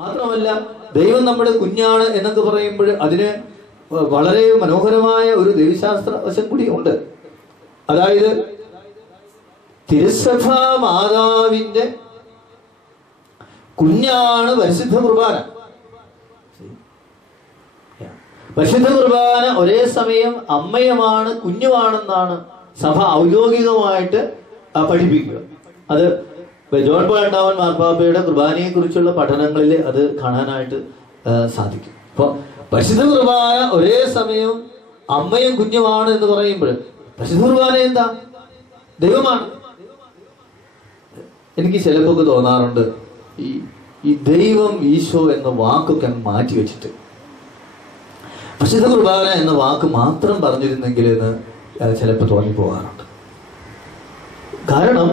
മാത്രമല്ല ദൈവം നമ്മുടെ കുഞ്ഞാണ് എന്നൊക്കെ പറയുമ്പോൾ അതിന് വളരെ മനോഹരമായ ഒരു ദൈവശാസ്ത്ര വശം കൂടി ഉണ്ട്. അതായത് തിരുസഭ മാതാവിന്റെ കുഞ്ഞാണ് പരിശുദ്ധ കുർബാന. പരിശുദ്ധ കുർബാന ഒരേ സമയം അമ്മയുമാണ് കുഞ്ഞുമാണെന്നാണ് സഭ ഔദ്യോഗികമായിട്ട് പഠിപ്പിക്കുക. അത് ജോൺ പോൾ രണ്ടാമൻ മാർപ്പാപ്പയുടെ കുർബാനയെ കുറിച്ചുള്ള പഠനങ്ങളിൽ അത് കാണാനായിട്ട് സാധിക്കും. അപ്പൊ പരിശുദ്ധ കുർബാന ഒരേ സമയം അമ്മയും കുഞ്ഞുമാണ് എന്ന് പറയുമ്പോൾ പരിശുദ്ധ കുർബാന എന്താ? ദൈവമാണ്. എനിക്ക് ചിലപ്പോൾ തോന്നാറുണ്ട് ഈ ദൈവം ഈശോ എന്ന വാക്കൊക്കെ മാറ്റി വെച്ചിട്ട് പരിശുദ്ധ കുർബാന എന്ന വാക്ക് മാത്രം പറഞ്ഞിരുന്നെങ്കിൽ എന്ന് ചിലപ്പോൾ തോന്നിപ്പോകാറുണ്ട്. കാരണം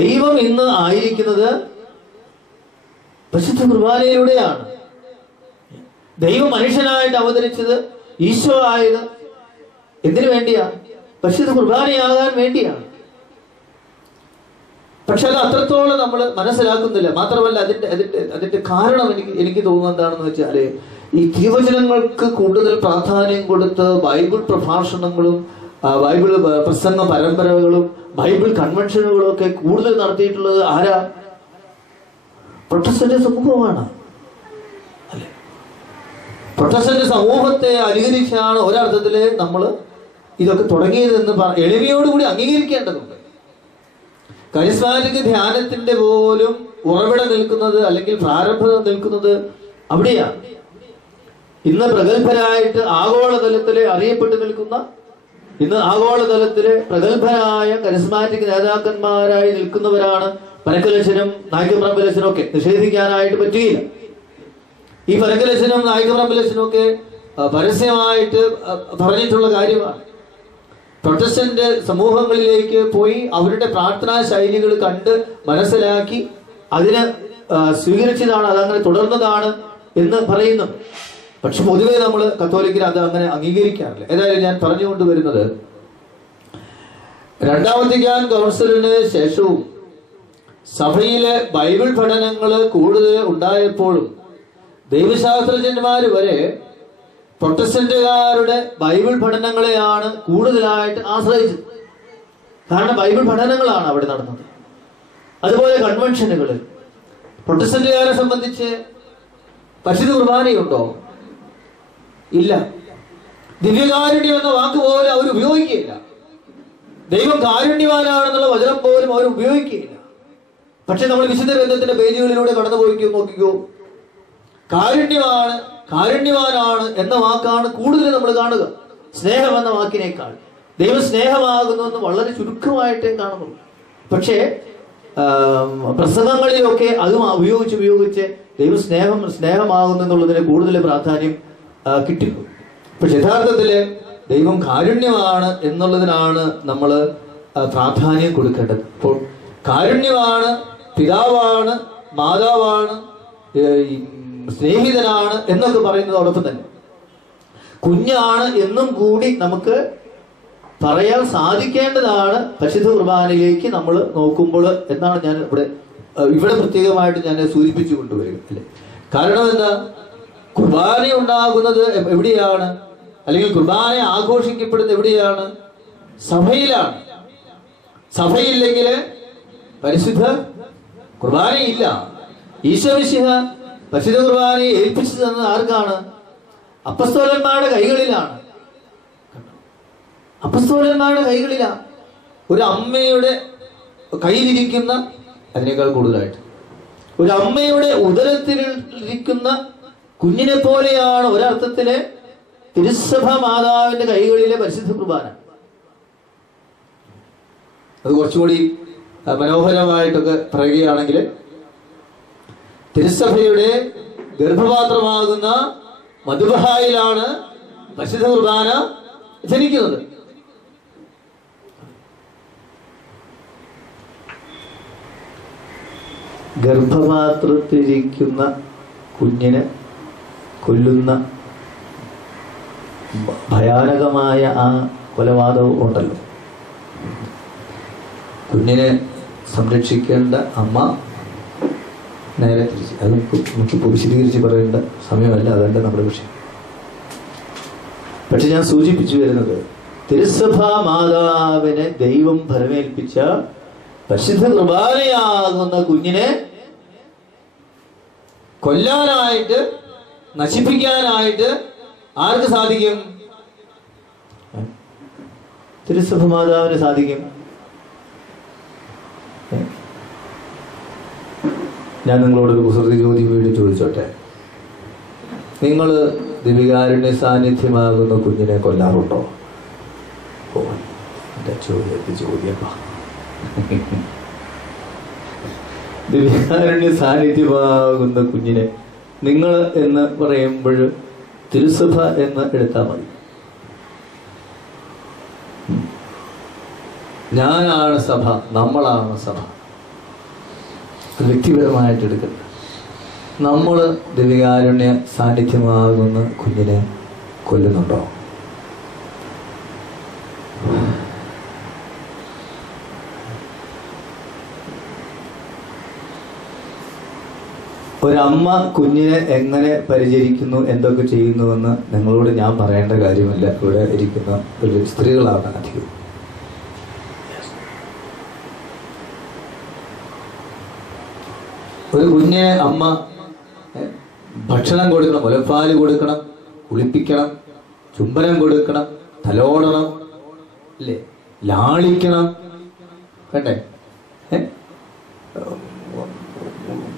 ദൈവം ഇന്ന് ആയിരിക്കുന്നത് പരിശുദ്ധ കുർബാനയിലൂടെയാണ്. ദൈവം മനുഷ്യനായിട്ട് അവതരിച്ചത്, ഈശോ ആയത് എന്തിനു വേണ്ടിയാ? പരിശുദ്ധ കുർബാനയാകാൻ വേണ്ടിയാണ്. പക്ഷെ അത് അത്രത്തോളം നമ്മൾ മനസ്സിലാക്കുന്നില്ല. മാത്രമല്ല അതിന്റെ കാരണം എനിക്ക് തോന്നുന്നത് എന്താണെന്ന് വെച്ചാല് ഈ തിരുവചനങ്ങൾക്ക് കൂടുതൽ പ്രാധാന്യം കൊടുത്ത് ബൈബിൾ പ്രഭാഷണങ്ങളും ബൈബിൾ പ്രസംഗ പരമ്പരകളും ബൈബിൾ കൺവെൻഷനുകളും ഒക്കെ കൂടുതൽ നടത്തിയിട്ടുള്ളത് ആരാ? പ്രൊട്ടസ്റ്റന്റ് സമൂഹമാണ്. അല്ലെ, പ്രൊട്ടസ്റ്റന്റ് സമൂഹത്തെ അനുകരിച്ചാണ് ഒരർത്ഥത്തില് നമ്മൾ ഇതൊക്കെ തുടങ്ങിയതെന്ന് എളിമയോടുകൂടി അംഗീകരിക്കേണ്ടതുണ്ട്. കരിസ്മാറ്റിക് ധ്യാനത്തിന്റെ പോലും ഉറവിടം നിൽക്കുന്നത് അല്ലെങ്കിൽ പ്രാരംഭം നിൽക്കുന്നത് അവിടെയാണ്. ഇന്ന് പ്രഗത്ഭരായിട്ട് ആഗോളതലത്തില് അറിയപ്പെട്ടു നിൽക്കുന്ന, ഇന്ന് ആഗോളതലത്തില് പ്രഗത്ഭരായ കരിസ്മാറ്റിക് നേതാക്കന്മാരായി നിൽക്കുന്നവരാണ് പനക്കലച്ചനും നായികപ്രമ്പലച്ചനും ഒക്കെ. നിഷേധിക്കാനായിട്ട് പറ്റിയില്ല. ഈ പനക്കലച്ചനും നായികപ്രമ്പലച്ചനും ഒക്കെ പരസ്യമായിട്ട് പറഞ്ഞിട്ടുള്ള കാര്യമാണ്. പ്രൊട്ടസ്റ്റന്റ് സമൂഹങ്ങളിലേക്ക് പോയി അവരുടെ പ്രാർത്ഥനാ ശൈലികൾ കണ്ട് മനസ്സിലാക്കി അതിനെ സ്വീകരിച്ചതാണ്, അതങ്ങനെ തുടർന്നതാണ് എന്ന് പറയുന്നു. പക്ഷെ പൊതുവെ നമ്മൾ കത്തോലിക്കർ അത് അങ്ങനെ അംഗീകരിക്കാറില്ല. ഏതായാലും ഞാൻ പറഞ്ഞുകൊണ്ടുവരുന്നത്, രണ്ടാം വത്തിക്കാൻ കൗൺസിലിന് ശേഷവും സഭയിലെ ബൈബിൾ പഠനങ്ങൾ കൂടുതൽ ഉണ്ടായപ്പോഴും ദൈവശാസ്ത്രജ്ഞന്മാർ വരെ പ്രൊട്ടസ്റ്റന്റുകാരുടെ ബൈബിൾ പഠനങ്ങളെയാണ് കൂടുതലായിട്ട് ആശ്രയിച്ചത്. കാരണം ബൈബിൾ പഠനങ്ങളാണ് അവിടെ നടന്നത്. അതുപോലെ കൺവെൻഷനുകൾ. പ്രൊട്ടസ്റ്റന്റുകാരെ സംബന്ധിച്ച് പരിശുദ്ധ കുർബാനയുണ്ടോ? ഇല്ല. ദിവ്യകാരുണ്യം എന്ന വാക്ക് പോലും അവർ ഉപയോഗിക്കുകയില്ല. ദൈവം കാരുണ്യവാനാണെന്നുള്ള വചനം പോലും അവർ ഉപയോഗിക്കുകയില്ല. പക്ഷെ നമ്മൾ വിശുദ്ധ ഗ്രന്ഥത്തിന്റെ പേജുകളിലൂടെ കടന്നു പോയി നോക്കിക്കോ, കാരുണ്യവാനാണ് എന്ന വാക്കാണ് കൂടുതൽ നമ്മൾ കാണുക സ്നേഹം എന്ന വാക്കിനേക്കാൾ. ദൈവം സ്നേഹമാകുന്നു എന്ന് വളരെ ചുരുക്കമായിട്ടേ കാണുന്നുള്ളൂ. പക്ഷേ പ്രസംഗങ്ങളിലൊക്കെ അത് ഉപയോഗിച്ച് ദൈവം സ്നേഹമാകുന്നു എന്നുള്ളതിന് കൂടുതൽ പ്രാധാന്യം കിട്ടിപ്പോയി. പക്ഷെ യഥാർത്ഥത്തില് ദൈവം കാരുണ്യമാണ് എന്നുള്ളതിനാണ് നമ്മൾ പ്രാധാന്യം കൊടുക്കേണ്ടത്. അപ്പോൾ കാരുണ്യമാണ്, പിതാവാണ്, മാതാവാണ്, സ്നേഹിതനാണ് എന്നൊക്കെ പറയുന്നതോടൊപ്പം തന്നെ കുഞ്ഞാണ് എന്നും കൂടി നമുക്ക് പറയാൻ സാധിക്കേണ്ടതാണ് പരിശുദ്ധ കുർബാനയിലേക്ക് നമ്മൾ നോക്കുമ്പോൾ എന്നാണ് ഞാൻ ഇവിടെ പ്രത്യേകമായിട്ട് ഞാൻ സൂചിപ്പിച്ചു കൊണ്ടുവരിക. അല്ലെ, കാരണം എന്താ? കുർബാന ഉണ്ടാകുന്നത് എവിടെയാണ്? അല്ലെങ്കിൽ കുർബാന ആഘോഷിക്കപ്പെടുന്നത് എവിടെയാണ്? സഭയിലാണ്. സഭയില്ലെങ്കിൽ പരിശുദ്ധ കുർബാനയില്ല. ഈശോ മിശിഹ പരിശുദ്ധ കുർബാനയെ ഏൽപ്പിച്ചു തന്നത് ആർക്കാണ്? അപ്പസ്തോലന്മാരുടെ കൈകളിലാണ്. അപ്പസ്തോലന്മാരുടെ കൈകളിലാണ്. ഒരു അമ്മയുടെ കയ്യിലിരിക്കുന്ന, അതിനേക്കാൾ കൂടുതലായിട്ട് ഒരു അമ്മയുടെ ഉദരത്തിലിരിക്കുന്ന കുഞ്ഞിനെ പോലെയാണ് ഒരർത്ഥത്തില് തിരുസഭ മാതാവിന്റെ കൈകളിലെ പരിശുദ്ധ കുർബാന. അത് കുറച്ചുകൂടി മനോഹരമായിട്ടൊക്കെ പറയുകയാണെങ്കിൽ, തിരുസഭയുടെ ഗർഭപാത്രമാകുന്ന മധുബഹായിലാണ് പരിശുദ്ധ കുർബാന ജനിക്കുന്നത്. ഗർഭപാത്രത്തിലിരിക്കുന്ന കുഞ്ഞിനെ കൊല്ലുന്ന ഭയാനകമായ ആ കൊലപാതകം ഉണ്ടല്ലോ. കുഞ്ഞിനെ സംരക്ഷിക്കേണ്ട അമ്മ നേരെ തിരിച്ച്. അത് നമുക്കിപ്പോൾ വിശദീകരിച്ച് പറയേണ്ട സമയമല്ല, അതല്ല നമ്മുടെ വിഷയം. പക്ഷെ ഞാൻ സൂചിപ്പിച്ചു വരുന്നത്, തിരുസഭാ മാതാവിനെ ദൈവം ഭരമേൽപ്പിച്ച പരിശുദ്ധ കുർബാനയാകുന്ന കുഞ്ഞിനെ കൊല്ലാനായിട്ട്, നശിപ്പിക്കാനായിട്ട് ആർക്ക് സാധിക്കും? തിരുസഭ മാതാവിന് സാധിക്കും. ഞാൻ നിങ്ങളോടൊരു കുസൃതി ചോദ്യം വീണ്ടും ചോദിച്ചോട്ടെ. നിങ്ങൾ ദിവികാരുണ്യ സാന്നിധ്യമാകുന്ന കുഞ്ഞിനെ കൊല്ലാറുണ്ടോ? ഓ, എന്റെ ചോദ്യപ്പാ. ദിവികാരുണ്യ സാന്നിധ്യമാകുന്ന കുഞ്ഞിനെ നിങ്ങൾ എന്ന് പറയുമ്പോൾ തിരുസഭ എന്ന് എടുത്താൽ മതി. ഞാനാണ് സഭ, നമ്മളാണ് സഭ. വ്യക്തിപരമായിട്ട് എടുക്കുന്നത്. നമ്മൾ ദിവികാരുണ്യ സാന്നിധ്യമാകുന്ന കുഞ്ഞിനെ കൊല്ലുന്നുണ്ടോ? ഒരമ്മ കുഞ്ഞിനെ എങ്ങനെ പരിചരിക്കുന്നു, എന്തൊക്കെ ചെയ്യുന്നുവെന്ന് നിങ്ങളോട് ഞാൻ പറയേണ്ട കാര്യമില്ല. ഇവിടെ ഇരിക്കുന്ന ഒരു സ്ത്രീകളാണ് അധികം. ഒരു കുഞ്ഞിനെ അമ്മ ഭക്ഷണം കൊടുക്കണം, മുലപ്പാല് കൊടുക്കണം, കുളിപ്പിക്കണം, ചുംബനം കൊടുക്കണം, തലോടണം, അല്ലേ, ലാളിക്കണം, വേണ്ടേ?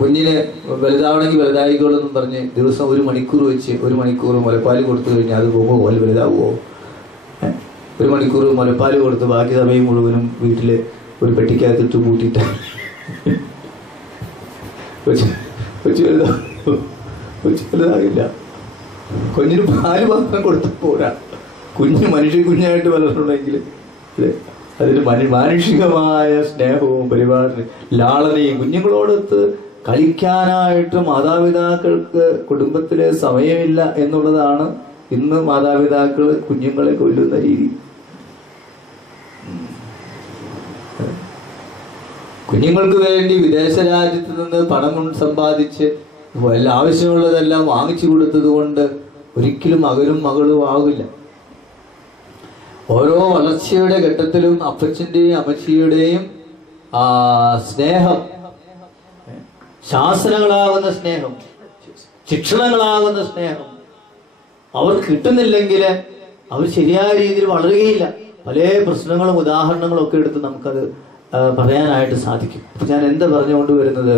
കുഞ്ഞിന് വലുതാവണമെങ്കിൽ വലുതായിക്കോളെന്നും പറഞ്ഞ് ദിവസം 1 മണിക്കൂർ വെച്ച് 1 മണിക്കൂർ മുലപ്പാല് കൊടുത്തു കഴിഞ്ഞാൽ അത് പോകുമോ? പോലെ വലുതാവുമോ? 1 മണിക്കൂർ മുലപ്പാല് കൊടുത്ത് ബാക്കി സമയം മുഴുവനും വീട്ടിൽ ഒരു പെട്ടിക്കകത്തിട്ട് പൂട്ടിയിട്ട് കൊച്ചു വലുതാകില്ല. കുഞ്ഞിന് പാല് മാത്രം കൊടുത്ത് പോരാ. കുഞ്ഞായിട്ട് വളർന്നുണ്ടെങ്കിൽ അതിന് മാനുഷികമായ സ്നേഹവും പരിപാലനയും ലാളനയും, കുഞ്ഞുങ്ങളോടൊത്ത് കളിക്കാനായിട്ട് മാതാപിതാക്കൾക്ക് കുടുംബത്തിലെ സമയമില്ല എന്നുള്ളതാണ് ഇന്ന് മാതാപിതാക്കൾ കുഞ്ഞുങ്ങളെ കൊല്ലുന്ന രീതി. കുഞ്ഞുങ്ങൾക്ക് വേണ്ടി വിദേശ രാജ്യത്ത് നിന്ന് പണം സമ്പാദിച്ച് ആവശ്യമുള്ളതെല്ലാം വാങ്ങിച്ചു കൊടുത്തത് കൊണ്ട് ഒരിക്കലും മകനും മകളും ആകില്ല. ഓരോ വളർച്ചയുടെ ഘട്ടത്തിലും അപ്പച്ചന്റെയും അമ്മച്ചിയുടെയും സ്നേഹം, ശാസനകളാകുന്ന സ്നേഹം, ശിക്ഷണങ്ങളാകുന്ന സ്നേഹം അവർ കിട്ടുന്നില്ലെങ്കിൽ അവർ ശരിയായ രീതിയിൽ വളരുകയില്ല. പല പ്രശ്നങ്ങളും ഉദാഹരണങ്ങളും ഒക്കെ എടുത്ത് നമുക്കത് പറയാനായിട്ട് സാധിക്കും. അപ്പൊ ഞാൻ എന്താ പറഞ്ഞുകൊണ്ട് വരുന്നത്,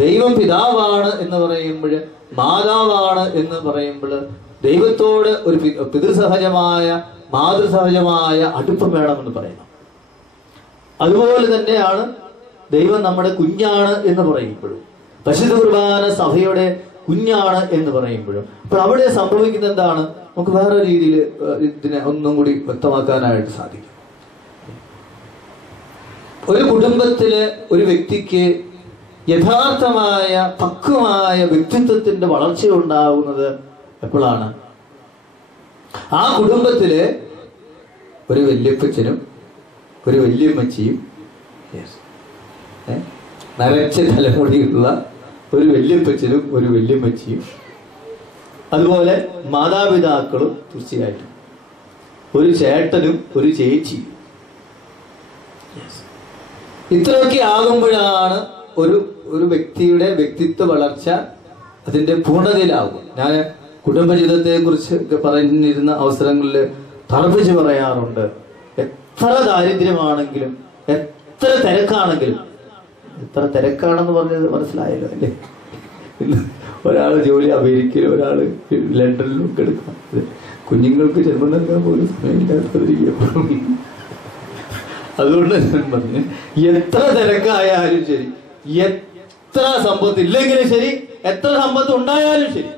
ദൈവം പിതാവാണ് എന്ന് പറയുമ്പോൾ, മാതാവാണ് എന്ന് പറയുമ്പോൾ ദൈവത്തോട് ഒരു പിതൃസഹജമായ മാതൃസഹജമായ അടുപ്പം വേണമെന്ന് പറയുന്നു. അതുപോലെ തന്നെയാണ് ദൈവം നമ്മുടെ കുഞ്ഞാണ് എന്ന് പറയുമ്പോഴും, പരിശുദ്ധ കുർബാന സഭയുടെ കുഞ്ഞാണ് എന്ന് പറയുമ്പോഴും, അപ്പോൾ അവിടെ സംഭവിക്കുന്ന എന്താണ്, നമുക്ക് വേറെ രീതിയിൽ ഇതിനെ ഒന്നും കൂടി വ്യക്തമാക്കാനായിട്ട് സാധിക്കും. ഒരു കുടുംബത്തിലെ ഒരു വ്യക്തിക്ക് യഥാർത്ഥമായ പക്വമായ വ്യക്തിത്വത്തിന്റെ വളർച്ച ഉണ്ടാകുന്നത് എപ്പോഴാണ്? ആ കുടുംബത്തില് ഒരു വല്യപ്പച്ചനും ഒരു വല്യമ്മച്ചിയും, നരച്ച തലമുടിയുള്ള ഒരു വല്യപ്പച്ചനും ഒരു വല്യമ്മച്ചിയും, അതുപോലെ മാതാപിതാക്കളും, തീർച്ചയായിട്ടും ഒരു ചേട്ടനും ഒരു ചേച്ചിയും, ഇത്രയൊക്കെ ആകുമ്പോഴാണ് ഒരു വ്യക്തിയുടെ വ്യക്തിത്വ വളർച്ച അതിന്റെ പൂർണ്ണതയിലാകും. ഞാൻ കുടുംബജീവിതത്തെ കുറിച്ച് പറഞ്ഞിരുന്ന അവസരങ്ങളിൽ തറപ്പിച്ച് പറയാറുണ്ട്. എത്ര ദാരിദ്ര്യമാണെങ്കിലും, എത്ര തിരക്കാണെങ്കിലും, എത്ര തിരക്കാണെന്ന് പറഞ്ഞത് മനസ്സിലായല്ലോ അല്ലേ? ഇന്ന് ഒരാൾ ജോലി അമേരിക്കയിലും ഒരാൾ ലണ്ടനിലും ഒക്കെ എടുക്കാം. കുഞ്ഞുങ്ങൾക്ക് ജന്മം നൽകാൻ പോലും സമയമില്ലാത്തതിരിക്കും. അതുകൊണ്ട് ഞാൻ പറഞ്ഞു, എത്ര തിരക്കായാലും ശരി, എത്ര സമ്പത്ത് ഇല്ലെങ്കിലും ശരി, എത്ര സമ്പത്ത് ഉണ്ടായാലും ശരി,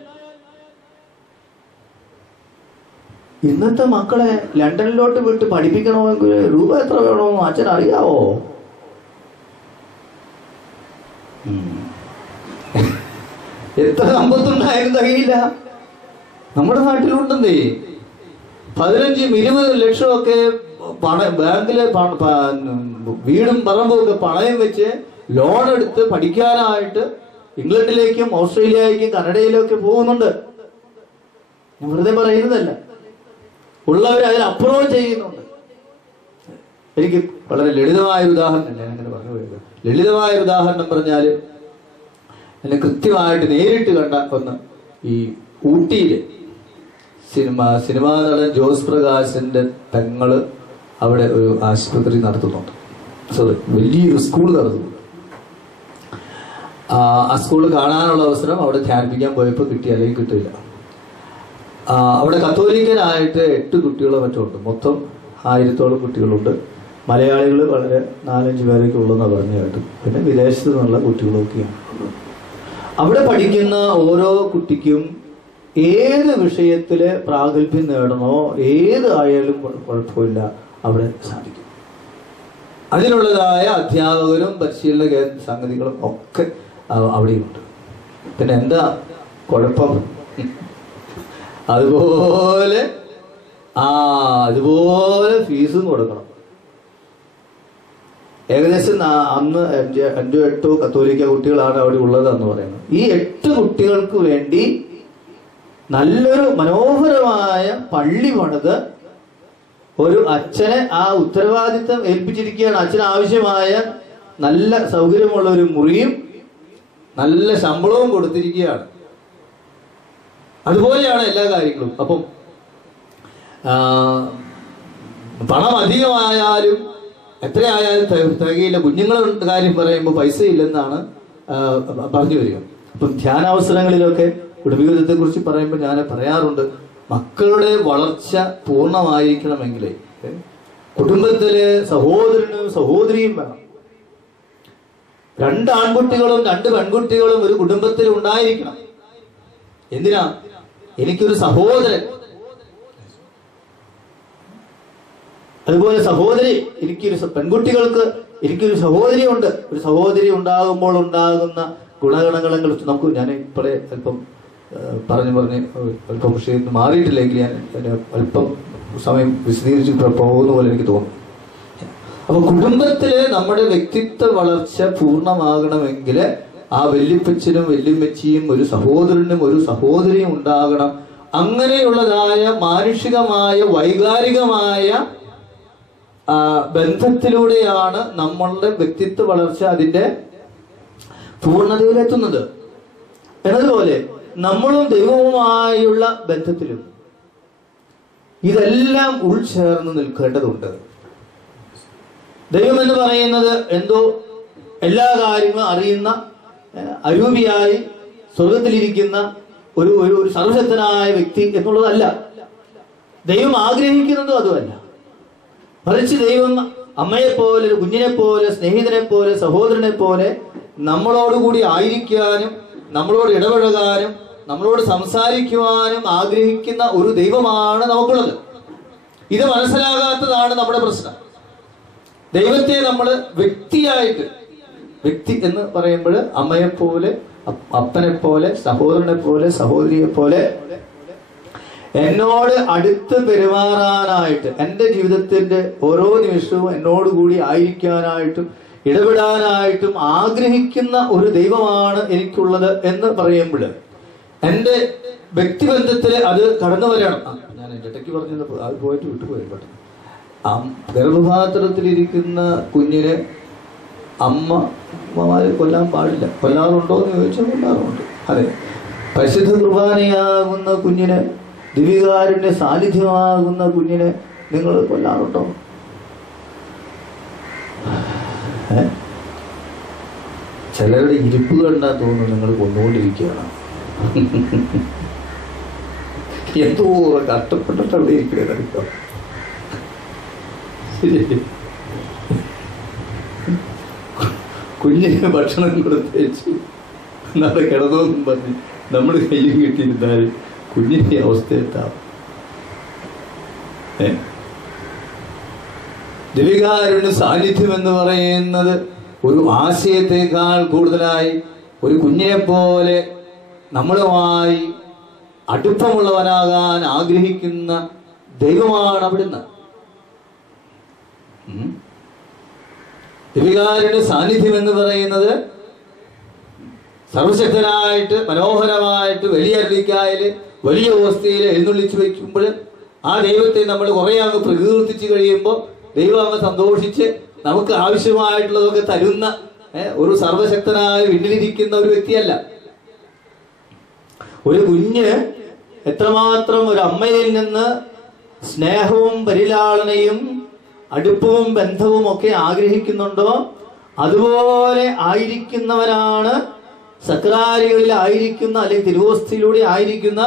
ഇന്നത്തെ മക്കളെ ലണ്ടനിലോട്ട് വിട്ട് പഠിപ്പിക്കണമെങ്കിൽ രൂപ എത്ര വേണമെന്ന് അച്ഛൻ അറിയാവോ? എത്ര സമ്പത്തുണ്ടായാലും തികയില്ല. നമ്മുടെ നാട്ടിലുണ്ടെന്നേ 15-20 ലക്ഷമൊക്കെ ബാങ്കിലെ വീടും പറമ്പും ഒക്കെ പണയം വെച്ച് ലോൺ എടുത്ത് പഠിക്കാനായിട്ട് ഇംഗ്ലണ്ടിലേക്കും ഓസ്ട്രേലിയയിലേക്കും കാനഡയിലേക്കും പോകുന്നുണ്ട്. ഞാൻ വെറുതെ പറയുന്നതല്ല, ഉള്ളവർ അതിനപ്പുറവും ചെയ്യുന്നുണ്ട്. എനിക്ക് വളരെ ലളിതമായ ഒരു ഉദാഹരണം, ഞാൻ അങ്ങനെ പറഞ്ഞു പോയത്, ലളിതമായ ഒരു ഉദാഹരണം പറഞ്ഞാൽ എന്നെ കൃത്യമായിട്ട് നേരിട്ട് കണ്ട ഒന്ന്, ഈ ഊട്ടിയില് സിനിമാ നടൻ ജോസ് പ്രകാശിന്റെ പെങ്ങള് അവിടെ ഒരു ആശുപത്രി നടത്തുന്നുണ്ട്, വലിയൊരു സ്കൂൾ നടത്തുന്നുണ്ട്. ആ സ്കൂൾ കാണാനുള്ള അവസരം അവിടെ ധ്യാനിപ്പിക്കാൻ പോയപ്പോൾ കിട്ടി, അല്ലെങ്കിൽ കിട്ടില്ല. അവിടെ കത്തോലിക്കനായിട്ട് 8 കുട്ടികളോ മറ്റോ ഉണ്ട്. മൊത്തം 1000-ഓളം കുട്ടികളുണ്ട്. മലയാളികൾ വളരെ 4-5 പേരൊക്കെ ഉള്ളതെന്നാണ് പറഞ്ഞു കേട്ടു. പിന്നെ വിദേശത്ത് നിന്നുള്ള കുട്ടികളൊക്കെയാണ്. അവിടെ പഠിക്കുന്ന ഓരോ കുട്ടിക്കും ഏത് വിഷയത്തില് പ്രാഗൽഭ്യം നേടണോ, ഏത് ആയാലും കുഴപ്പമില്ല, അവിടെ സാധിക്കും. അതിനുള്ളതായ അധ്യാപകരും പരിശീലന സംഗതികളും ഒക്കെ അവിടെയുണ്ട്. പിന്നെ എന്താ കുഴപ്പം? അതുപോലെ ഫീസും കൊടുക്കണം. ഏകദേശം അന്ന് 5-8 കത്തോലിക്ക കുട്ടികളാണ് അവിടെ ഉള്ളത് എന്ന് പറയുന്നത്. ഈ 8 കുട്ടികൾക്ക് വേണ്ടി നല്ലൊരു മനോഹരമായ പള്ളി പണിത് ഒരു അച്ഛനെ ആ ഉത്തരവാദിത്തം ഏൽപ്പിച്ചിരിക്കുകയാണ്. അച്ഛന് ആവശ്യമായ നല്ല സൗകര്യമുള്ള ഒരു മുറിയും നല്ല ശമ്പളവും കൊടുത്തിരിക്കുകയാണ്. അതുപോലെയാണ് എല്ലാ കാര്യങ്ങളും. അപ്പം പണം അധികമായാലും എത്രയായാലും തികയില്ല. കുഞ്ഞുങ്ങളുടെ കാര്യം പറയുമ്പോൾ പൈസ ഇല്ലെന്നാണ് പറഞ്ഞു വരിക. അപ്പം ധ്യാനാവസരങ്ങളിലൊക്കെ കുടുംബജീവിതത്തെ കുറിച്ച് പറയുമ്പോൾ ഞാൻ പറയാറുണ്ട്, മക്കളുടെ വളർച്ച പൂർണ്ണമായിരിക്കണമെങ്കിൽ കുടുംബത്തില് സഹോദരനും സഹോദരിയും വേണം. 2 ആൺകുട്ടികളും 2 പെൺകുട്ടികളും ഒരു കുടുംബത്തിൽ ഉണ്ടായിരിക്കണം. എന്തിനാ? എനിക്കൊരു സഹോദരൻ, അതുപോലെ സഹോദരി, പെൺകുട്ടികൾക്ക് എനിക്കൊരു സഹോദരി ഉണ്ട്. ഒരു സഹോദരി ഉണ്ടാകുമ്പോൾ ഉണ്ടാകുന്ന ഗുണഗണങ്ങളെ കുറിച്ച് നമുക്ക്, ഞാൻ ഇപ്പോഴേ അല്പം പറഞ്ഞ് അല്പം വിഷയത്തിൽ മാറിയിട്ടില്ലെങ്കിൽ ഞാൻ അല്പം സമയം വിശദീകരിച്ച് പോകുന്ന പോലെ എനിക്ക് തോന്നുന്നു. അപ്പൊ കുടുംബത്തില് നമ്മുടെ വ്യക്തിത്വ വളർച്ച പൂർണ്ണമാകണമെങ്കിൽ ആ വല്യപ്പച്ചനും വല്യമ്മച്ചിയും ഒരു സഹോദരനും ഒരു സഹോദരിയും ഉണ്ടാകണം. അങ്ങനെയുള്ളതായ മാനുഷികമായ വൈകാരികമായ ബന്ധത്തിലൂടെയാണ് നമ്മളുടെ വ്യക്തിത്വ വളർച്ച അതിന്റെ പൂർണ്ണതയിലെത്തുന്നത്. എന്നതുപോലെ നമ്മളും ദൈവവുമായുള്ള ബന്ധത്തിലും ഇതെല്ലാം ഉൾച്ചേർന്ന് നിൽക്കേണ്ടതുണ്ട്. ദൈവം എന്ന് പറയുന്നത് എന്തോ എല്ലാ കാര്യങ്ങളും അറിയുന്ന അരൂപിയായി സ്വർഗത്തിലിരിക്കുന്ന ഒരു സർവശക്തനായ വ്യക്തി എന്നുള്ളതല്ല. ദൈവം ആഗ്രഹിക്കുന്നതും അതുമല്ല. മറിച്ച് ദൈവം അമ്മയെപ്പോലെ, ഒരു കുഞ്ഞിനെ പോലെ, സ്നേഹിതനെ പോലെ, സഹോദരനെ പോലെ നമ്മളോടുകൂടി ആയിരിക്കാനും നമ്മളോട് ഇടപഴകാനും നമ്മളോട് സംസാരിക്കുവാനും ആഗ്രഹിക്കുന്ന ഒരു ദൈവമാണ് നമുക്കുള്ളത്. ഇത് മനസ്സിലാകാത്തതാണ് നമ്മുടെ പ്രശ്നം. ദൈവത്തെ നമ്മൾ വ്യക്തിയായിട്ട്, വ്യക്തി എന്ന് പറയുമ്പോൾ അമ്മയെപ്പോലെ, അപ്പനെ പോലെ, സഹോദരനെ പോലെ, സഹോദരിയെ പോലെ എന്നോട് അടുത്ത് പെരുമാറാനായിട്ട്, എൻ്റെ ജീവിതത്തിന്റെ ഓരോ നിമിഷവും എന്നോടുകൂടി ആയിരിക്കാനായിട്ടും ഇടപെടാനായിട്ടും ആഗ്രഹിക്കുന്ന ഒരു ദൈവമാണ് എനിക്കുള്ളത് എന്ന് പറയുമ്പോൾ എൻ്റെ വ്യക്തിബന്ധത്തിൽ അത് കടന്നു വരണം. ഞാൻ എൻ്റെ ഇടയ്ക്ക് പറഞ്ഞത് അത് പോയിട്ട് വിട്ടുപോയി. ഗർഭപാത്രത്തിലിരിക്കുന്ന കുഞ്ഞിനെ അമ്മമാര് കൊല്ലാൻ പാടില്ല. കൊല്ലാറുണ്ടോ എന്ന് ചോദിച്ചാൽ കൊല്ലാറുണ്ട്. അതെ, പരിശുദ്ധ കുർബാനയാകുന്ന കുഞ്ഞിനെ, ദിവികാരുണ്യ സാന്നിധ്യമാകുന്ന കുഞ്ഞിനെ നിങ്ങൾ കൊല്ലാറുണ്ടോ? ചിലരുടെ ഇരിപ്പ് കണ്ടാൽ തോന്നുന്നു നിങ്ങൾ കൊന്നുകൊണ്ടിരിക്കുകയാണ്. എന്തോ കഷ്ടപ്പെട്ടിട്ട് അവിടെ ഇരിക്കണോ. കുഞ്ഞിന് ഭക്ഷണം കൊടുത്തേച്ച് നാളെ കിടന്നോന്നും പറഞ്ഞ് നമ്മൾ കയ്യും കിട്ടിയിരുന്നാൽ കുഞ്ഞിന്റെ അവസ്ഥയെത്താം. ദിവികാരുണ്യ സാന്നിധ്യം എന്ന് പറയുന്നത് ഒരു ആശയത്തെക്കാൾ കൂടുതലായി ഒരു കുഞ്ഞിനെ പോലെ നമ്മളുമായി അടുപ്പമുള്ളവനാകാൻ ആഗ്രഹിക്കുന്ന ദൈവമാണ് അവിടുന്ന്. ദിവികാരുണ്യ സാന്നിധ്യം എന്ന് പറയുന്നത് സർവശക്തനായിട്ട് മനോഹരമായിട്ട് വലിയ അരുളിക്കായല് വലിയ അവസ്ഥയിൽ എഴുന്നള്ളിച്ചു വയ്ക്കുമ്പോൾ ആ ദൈവത്തെ നമ്മൾ കുറെ അങ്ങ് പ്രകീർത്തിച്ചു കഴിയുമ്പോൾ ദൈവം അങ്ങ് സന്തോഷിച്ച് നമുക്ക് ആവശ്യമായിട്ടുള്ളതൊക്കെ തരുന്ന ഒരു സർവശക്തനായ വിണ്ണിലിരിക്കുന്ന ഒരു വ്യക്തിയല്ല. ഒരു കുഞ്ഞ് എത്രമാത്രം ഒരു അമ്മയിൽ നിന്ന് സ്നേഹവും പരിലാളനയും അടുപ്പവും ബന്ധവും ഒക്കെ ആഗ്രഹിക്കുന്നുണ്ടോ അതുപോലെ ആയിരിക്കുന്നവനാണ് സക്രാരികളിൽ ആയിരിക്കുന്ന അല്ലെങ്കിൽ തിരുവോസ്തിയിലൂടെ ആയിരിക്കുന്ന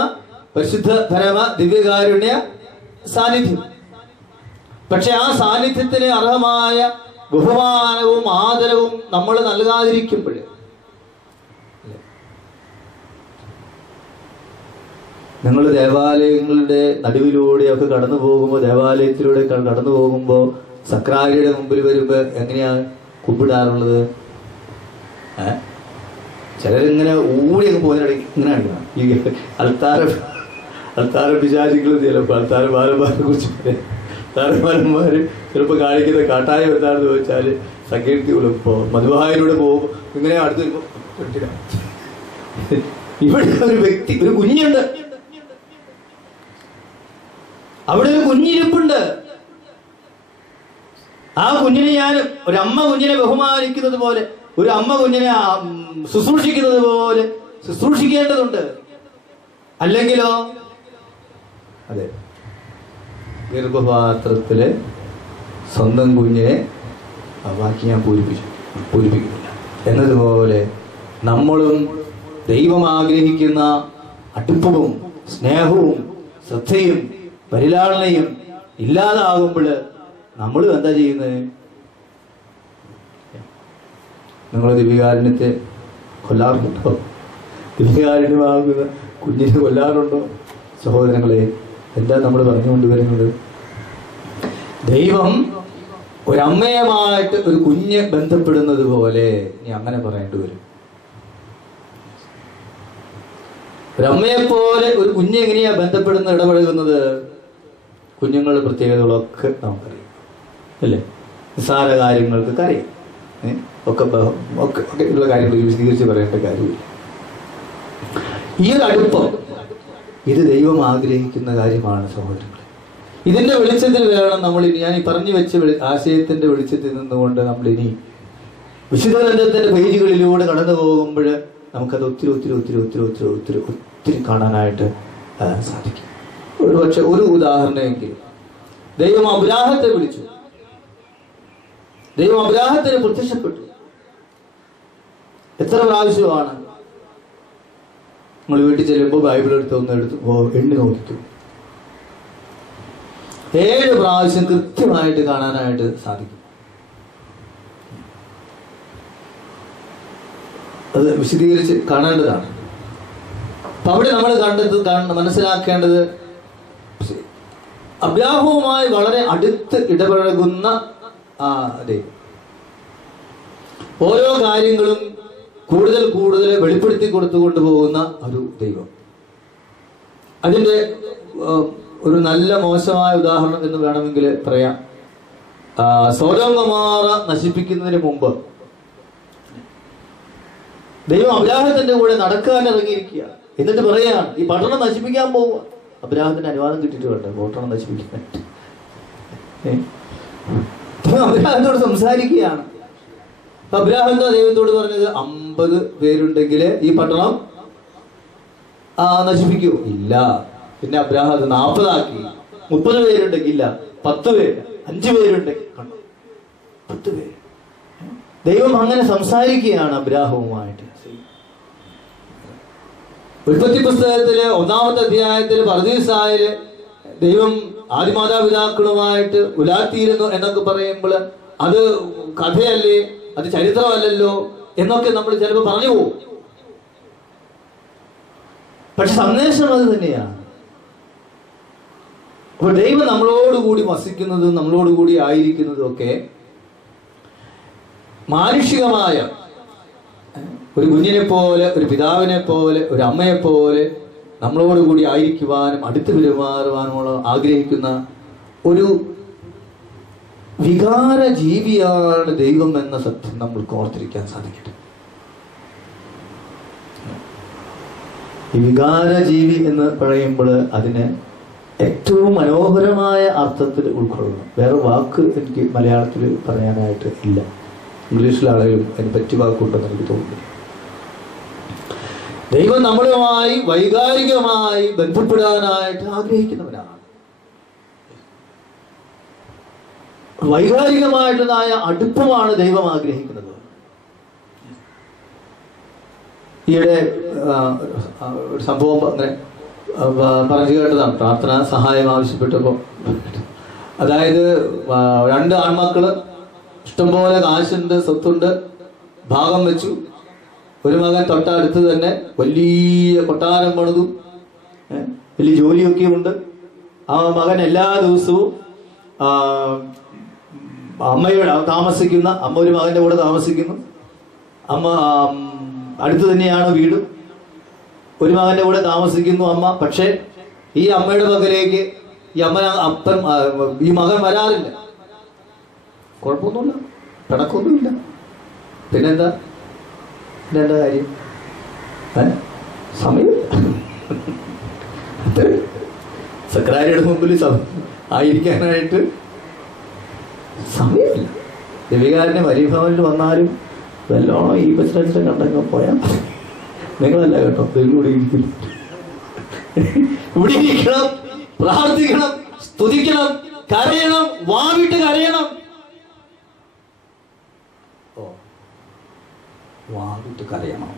പരിശുദ്ധ പരമ ദിവ്യകാരുണ്യ സാന്നിധ്യം. പക്ഷെ ആ സാന്നിധ്യത്തിന് അർഹമായ ബഹുമാനവും ആദരവും നമ്മൾ നൽകാതിരിക്കുമ്പോൾ നിങ്ങൾ ദേവാലയങ്ങളുടെ നടുവിലൂടെയൊക്കെ കടന്നു പോകുമ്പോൾ, ദേവാലയത്തിലൂടെ കടന്നു പോകുമ്പോൾ സക്രാരിയുടെ മുമ്പിൽ വരുമ്പോൾ എങ്ങനെയാണ് കുമ്പിടാറുള്ളത്? ചിലരിങ്ങനെ ഓടിയൊക്കെ പോകുന്നതിനിടയ്ക്ക് ഇങ്ങനെ കാണിക്കണം. ഈ അൽത്താര പിശാചികൾ ചിലപ്പോൾ അൽത്താര ബാലന്മാരെ കുറിച്ച് താരന്മാരന്മാർ ചിലപ്പോൾ കാണിക്കുന്ന കാട്ടായം എന്താണെന്ന് ചോദിച്ചാൽ സങ്കീർത്തികൾ ഇപ്പോൾ മധുവായിലൂടെ പോകുമ്പോൾ ഇങ്ങനെ അടുത്ത് വരുമ്പോൾ ഇവിടെ ഒരു വ്യക്തി, ഒരു കുഞ്ഞുണ്ട്, അവിടെ ഒരു കുഞ്ഞിരിപ്പുണ്ട്. ആ കുഞ്ഞിനെ ഞാൻ ഒരമ്മ കുഞ്ഞിനെ ബഹുമാനിക്കുന്നത് പോലെ, ഒരു അമ്മ കുഞ്ഞിനെ ശുശ്രൂഷിക്കുന്നത് പോലെ ശുശ്രൂഷിക്കേണ്ടതുണ്ട്. അല്ലെങ്കിലോ അതെ, ഗർഭപാത്രത്തില് സ്വന്തം കുഞ്ഞിനെ ബാക്കി ഞാൻ പൂരിപ്പിക്കുന്നില്ല എന്നതുപോലെ നമ്മളും ദൈവം ആഗ്രഹിക്കുന്ന അടുപ്പവും സ്നേഹവും ശ്രദ്ധയും പരിലാളനയും ഇല്ലാതാകുമ്പോൾ നമ്മൾ എന്താ ചെയ്യുന്നത്? നിങ്ങൾ ദിവ്യകാരുണ്യത്തെ കൊല്ലാറുണ്ടോ? ദിവ്യകാരുണ്യമാകുന്ന കുഞ്ഞിനെ കൊല്ലാറുണ്ടോ? സഹോദരങ്ങളെ, എന്താ നമ്മൾ പറഞ്ഞുകൊണ്ടുവരുന്നത്? ദൈവം ഒരമ്മയുമായിട്ട് ഒരു കുഞ്ഞ് ബന്ധപ്പെടുന്നത് പോലെ നീ അങ്ങനെ പറയേണ്ടി വരും. ഒരമ്മയെപ്പോലെ ഒരു കുഞ്ഞ് എങ്ങനെയാ ബന്ധപ്പെടുന്ന ഇടപഴകുന്നത്? കുഞ്ഞുങ്ങളുടെ പ്രത്യേകതകളൊക്കെ നമുക്കറിയാം അല്ലേ? നിസ്സാര കാര്യങ്ങൾക്കൊക്കെ അറിയാം. ഒക്കെ ഉള്ള കാര്യങ്ങൾ വിശദീകരിച്ച് പറയേണ്ട കാര്യമില്ല. ഈ ഒരു അടുപ്പം ഇത് ദൈവം ആഗ്രഹിക്കുന്ന കാര്യമാണ് സഹോദരങ്ങളെ. ഇതിന്റെ വെളിച്ചത്തിൽ വേണം നമ്മൾ ഇനി, ഞാൻ ഈ പറഞ്ഞു വെച്ച ആശയത്തിന്റെ വെളിച്ചത്തിൽ നിന്നുകൊണ്ട് നമ്മൾ ഇനി വിശുദ്ധ ഗ്രന്ഥത്തിന്റെ പേജുകളിലൂടെ കടന്നു പോകുമ്പോൾ നമുക്കത് ഒത്തിരി ഒത്തിരി ഒത്തിരി ഒത്തിരി ഒത്തിരി ഒത്തിരി ഒത്തിരി കാണാനായിട്ട് സാധിക്കും. ഒരു പക്ഷെ ഒരു ഉദാഹരണമെങ്കിലും, ദൈവം അബ്രാഹത്തെ വിളിച്ചു, ദൈവം അബ്രാഹത്തിന് പ്രത്യക്ഷപ്പെട്ടു. എത്ര പ്രാവശ്യമാണ് നമ്മൾ വീട്ടിൽ ചെല്ലുമ്പോൾ ബൈബിൾ എടുത്ത് എണ്ണി നോക്കിക്കും? 7 പ്രാവശ്യം കൃത്യമായിട്ട് കാണാനായിട്ട് സാധിക്കും. അത് വിശദീകരിച്ച് കാണേണ്ടതാണ്. അപ്പൊ അവിടെ നമ്മൾ മനസ്സിലാക്കേണ്ടത് അബ്രാഹവുമായി വളരെ അടുത്ത് ഇടപഴകുന്ന ദൈവം, ഓരോ കാര്യങ്ങളും കൂടുതൽ കൂടുതൽ വെളിപ്പെടുത്തി കൊടുത്തുകൊണ്ട് പോകുന്ന ഒരു ദൈവം. അതിന്റെ ഒരു നല്ല മോശമായ ഉദാഹരണം എന്ന് വേണമെങ്കിൽ പറയാം. സോദോം ഗൊമോറ നശിപ്പിക്കുന്നതിന് മുമ്പ് ദൈവം അബ്രാഹത്തിന്റെ കൂടെ നടക്കാൻ ഇറങ്ങിയിരിക്കുക. എന്നിട്ട് പറയാണ്, ഈ പട്ടണം നശിപ്പിക്കാൻ പോവുക. അബ്രാഹത്തിന് അനുവാദം കിട്ടിയിട്ട് വേണ്ട പട്ടണം നശിപ്പിക്കാനായിട്ട്. അബ്രാഹത്തോട് സംസാരിക്കുകയാണ്. അബ്രാഹം എന്താ ദൈവത്തോട് പറഞ്ഞത്? 50 പേരുണ്ടെങ്കിൽ ഈ പട്ടണം നശിപ്പിക്കൂ? ഇല്ല. പിന്നെ അബ്രാഹം അത് 40 ആക്കി. 30 പേരുണ്ടെങ്കിൽ ഇല്ല, 10 പേര്, 5 പേരുണ്ടെങ്കിൽ 10 പേര്. ദൈവം അങ്ങനെ സംസാരിക്കുകയാണ് അബ്രാഹവുമായിട്ട്. ഉൽപ്പത്തി പുസ്തകത്തില് 1-ാമത്തെ അധ്യായത്തില് പർദീസായില് ദൈവം ആദിമാതാപിതാക്കളുമായിട്ട് ഉലാത്തിയിരുന്നു എന്നൊക്കെ പറയുമ്പോൾ അത് കഥയല്ലേ, അത് ചരിത്രമല്ലല്ലോ എന്നൊക്കെ നമ്മൾ ചിലപ്പോൾ പറഞ്ഞു പോകും. പക്ഷെ സന്ദേശം അത് തന്നെയാണ്. അപ്പൊ ദൈവം നമ്മളോടുകൂടി വസിക്കുന്നതും നമ്മളോടുകൂടി ആയിരിക്കുന്നതും ഒക്കെ മാനുഷികമായ ഒരു കുഞ്ഞിനെ പോലെ, ഒരു പിതാവിനെ പോലെ, ഒരു അമ്മയെ പോലെ നമ്മളോടുകൂടി ആയിരിക്കുവാനും അടുത്ത് പെരുമാറുവാനുമുള്ള ആഗ്രഹിക്കുന്ന ഒരു വികാര ജീവിയാണ് ദൈവം എന്ന സത്യം നമ്മൾ ഓർത്തിരിക്കാൻ സാധിക്കട്ടെ. ഈ വികാരജീവി എന്ന് പറയുമ്പോൾ അതിന് ഏറ്റവും മനോഹരമായ അർത്ഥത്തിൽ ഉൾക്കൊള്ളണം. വേറെ വാക്ക് എനിക്ക് മലയാളത്തിൽ പറയാനായിട്ട് ഇല്ല. ഇംഗ്ലീഷിലാണെങ്കിലും അതിന് പറ്റിയ വാക്കുണ്ടെന്ന് എനിക്ക് തോന്നുന്നു. ദൈവം നമ്മളുമായി വൈകാരികമായി ബന്ധപ്പെടാനായിട്ട് ആഗ്രഹിക്കുന്നവനാണ്. വൈകാരികമായിട്ടുള്ളതായ അടുപ്പമാണ് ദൈവം ആഗ്രഹിക്കുന്നത്. ഈയിടെ ഒരു സംഭവം അങ്ങനെ പറഞ്ഞു കേട്ടതാണ്. പ്രാർത്ഥനാ സഹായം ആവശ്യപ്പെട്ടപ്പോൾ, അതായത് 2 ആൺമക്കള് ഇഷ്ടംപോലെ കാശുണ്ട്, സ്വത്തുണ്ട്, ഭാഗം വെച്ചു. ഒരു മകൻ തൊട്ടടുത്ത് തന്നെ വലിയ കൊട്ടാരം പണിതു, വലിയ ജോലിയൊക്കെ ഉണ്ട്. ആ മകൻ എല്ലാ ദിവസവും അമ്മയുടെ താമസിക്കുന്ന അമ്മ ഒരു മകന്റെ കൂടെ താമസിക്കുന്നു. അമ്മ അടുത്ത് തന്നെയാണ് വീടും. ഒരു മകന്റെ കൂടെ താമസിക്കുന്നു അമ്മ. പക്ഷെ ഈ അമ്മയുടെ പക്കലേക്ക് ഈ മകൻ വരാറില്ല. കുഴപ്പമൊന്നുമില്ല, പിണക്കൊന്നുമില്ല. പിന്നെന്താ കാര്യം? സമയം സെക്രട്ടറിയുടെ മുമ്പിൽ ആയിരിക്കാനായിട്ട് സമയമില്ല. രവികാരനെ വരിഭവനിൽ വന്നാലും വല്ലോണം ഈ പ്രസിഡൻസിനെ കണ്ടങ്ങ് പോയാൽ നിങ്ങളല്ല കേട്ടോ, ഇവിടെ ഇരിക്കുന്നു. ഇവിടെ ഇരിക്കണം, പ്രാർത്ഥിക്കണം, സ്തുതിക്കണം, കരയണം, വാവിട്ട് കരയണം. വാവിട്ട് കരയണം.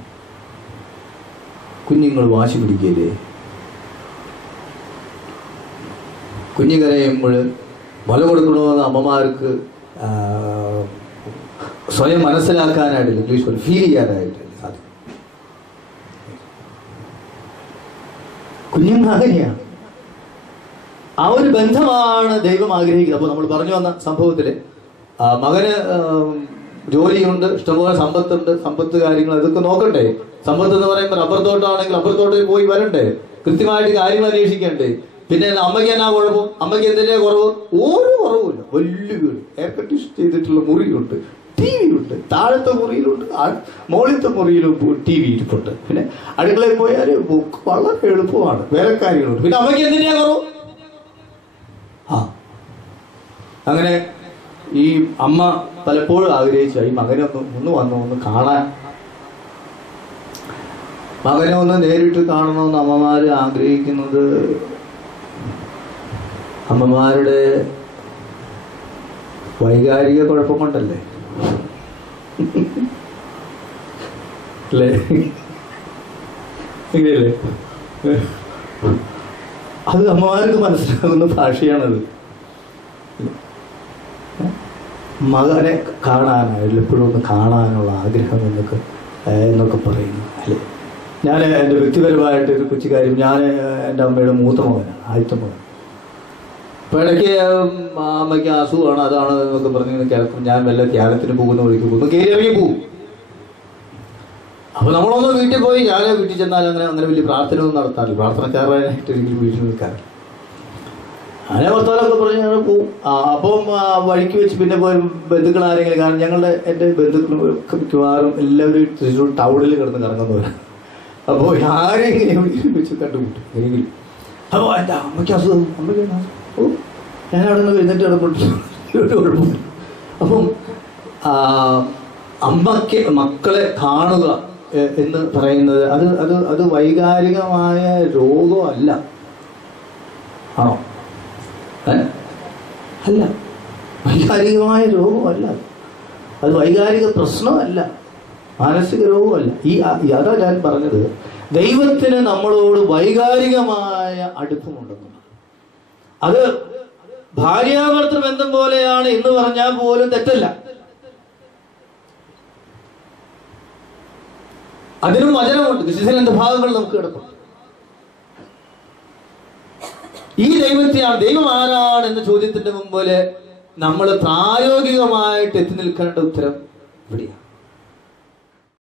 കുഞ്ഞുങ്ങൾ വാശി പിടിക്കല്ലേ? കുഞ്ഞു കരയുമ്പോൾ മുല കൊടുക്കണമെന്ന് അമ്മമാർക്ക് സ്വയം മനസ്സിലാക്കാനായിട്ട്, ഇംഗ്ലീഷ് പോലെ ഫീൽ ചെയ്യാനായിട്ട് സാധിക്കും. കുഞ്ഞുങ്ങൾ അങ്ങനെയാണ്. ആ ഒരു ബന്ധമാണ് ദൈവം ആഗ്രഹിക്കുന്നത്. അപ്പോൾ നമ്മൾ പറഞ്ഞു വന്ന സംഭവത്തില് മകന് ജോലിയുണ്ട്, ഇഷ്ടംപോലെ സമ്പത്തുണ്ട്, സമ്പത്ത് കാര്യങ്ങൾ ഇതൊക്കെ നോക്കണ്ടേ. സമ്പത്ത് എന്ന് പറയുമ്പോൾ റബ്ബർ തോട്ടമാണെങ്കിൽ റബ്ബർ തോട്ടത്തിൽ പോയി വരണ്ടേ, കൃത്യമായിട്ട് കാര്യങ്ങൾ അന്വേഷിക്കണ്ടേ. പിന്നെ അമ്മയ്ക്ക് എന്നാ കുഴപ്പം? അമ്മയ്ക്ക് എന്തിനാ കുറവ്? ഒരു കുറവുമില്ല. വലിയ വീട്, എയർ കണ്ടീഷൻ ചെയ്തിട്ടുള്ള മുറിയുണ്ട്, ടി വി ഉണ്ട്, താഴത്തെ മുറിയിലുണ്ട്, മുകളിലത്തെ മുറിയിലും ടി വി ഇരിപ്പുണ്ട്. പിന്നെ അടുക്കളയിൽ പോയാൽ വളരെ എളുപ്പമാണ്, വേലക്കാരികളുണ്ട്. പിന്നെ അമ്മയ്ക്ക് എന്തിനാ കുറവ്? അങ്ങനെ ഈ അമ്മ പലപ്പോഴും ആഗ്രഹിച്ചു ഈ മകനെ ഒന്ന് കാണാൻ, മകനെ ഒന്ന് നേരിട്ട് കാണണമെന്ന് അമ്മമാര് ആഗ്രഹിക്കുന്നത് അമ്മമാരുടെ വൈകാരിക കുഴപ്പം കൊണ്ടല്ലേ അല്ലേ? ഇങ്ങനെയല്ലേ? അത് അമ്മമാർക്ക് മനസ്സിലാകുന്ന ഭാഷയാണത്. മകനെ കാണാനായിട്ട് എപ്പോഴും ഒന്ന് കാണാനുള്ള ആഗ്രഹം എന്നൊക്കെ പറയുന്നു അല്ലേ? ഞാൻ എൻ്റെ വ്യക്തിപരമായിട്ട് ഒരു കൊച്ചു കാര്യം, ഞാൻ എൻ്റെ അമ്മയുടെ മൂത്ത മകനാണ്, ആദ്യത്തെ മകൻ. അപ്പോൾ ഇടയ്ക്ക് അമ്മയ്ക്ക് അസുഖമാണ്, അതാണ് എന്നൊക്കെ പറഞ്ഞ് കേൾക്കും. ഞാൻ വല്ല ധ്യാനത്തിന് പോകുന്ന വഴിക്ക് പോകുന്നു, കയറി ഇറങ്ങി പോകും. അപ്പോൾ നമ്മളൊന്ന് വീട്ടിൽ പോയി, ഞാൻ വീട്ടിൽ ചെന്നാൽ അങ്ങനെ വലിയ പ്രാർത്ഥന ഒന്നും നടത്താറില്ല. പ്രാർത്ഥനക്കാരനായിട്ട് ഒരിക്കലും വീട്ടിൽ നിൽക്കാറില്ല. അങ്ങനെ വർത്തമാനമൊക്കെ പറഞ്ഞ് ഞങ്ങൾ പോവും. അപ്പം വഴിക്ക് വെച്ച് പിന്നെ പോയി ബന്ധുക്കൾ ആരെങ്കിലും, കാരണം എൻ്റെ ബന്ധുക്കളൊക്കെ മിക്കവാറും എല്ലാവരും തൃശ്ശൂർ ടൗണിൽ കിടന്ന് കറങ്ങുന്നവരാണ്. അപ്പോൾ ആരെങ്കിലും വെച്ച് കണ്ടുമുട്ടും എങ്കിലും. അപ്പോൾ എൻ്റെ അമ്മയ്ക്ക് അസുഖം, അമ്മയ്ക്ക് ഞാൻ അവിടെ നിന്ന് എഴുന്നേറ്റ് കിടന്നിട്ട്. അപ്പം അമ്മയ്ക്ക് മക്കളെ കാണുക എന്ന് പറയുന്നത് അത് വൈകാരികമായ രോഗമല്ല. ആണോ? അല്ല, വൈകാരികമായ രോഗമല്ല. അത് വൈകാരിക പ്രശ്നമല്ല, മാനസിക രോഗമല്ല. അതാ ഞാൻ പറഞ്ഞത്, ദൈവത്തിന് നമ്മളോട് വൈകാരികമായ അടുപ്പമുണ്ടെന്ന്. അത് ഭാര്യാഭർത്തൃ ബന്ധം പോലെയാണ് എന്ന് പറഞ്ഞാൽ പോലും തെറ്റല്ല. അതിനും വചനമുണ്ട്, വിശുദ്ധ ഭാഗങ്ങൾ നമുക്ക് കിടക്കും. ഈ ദൈവത്തെയാണ്, ദൈവം ആരാണ് എന്ന ചോദ്യത്തിന്റെ മുമ്പില് നമ്മൾ പ്രായോഗികമായിട്ട് എത്തി നിൽക്കേണ്ട ഉത്തരം ഇവിടെയാണ്.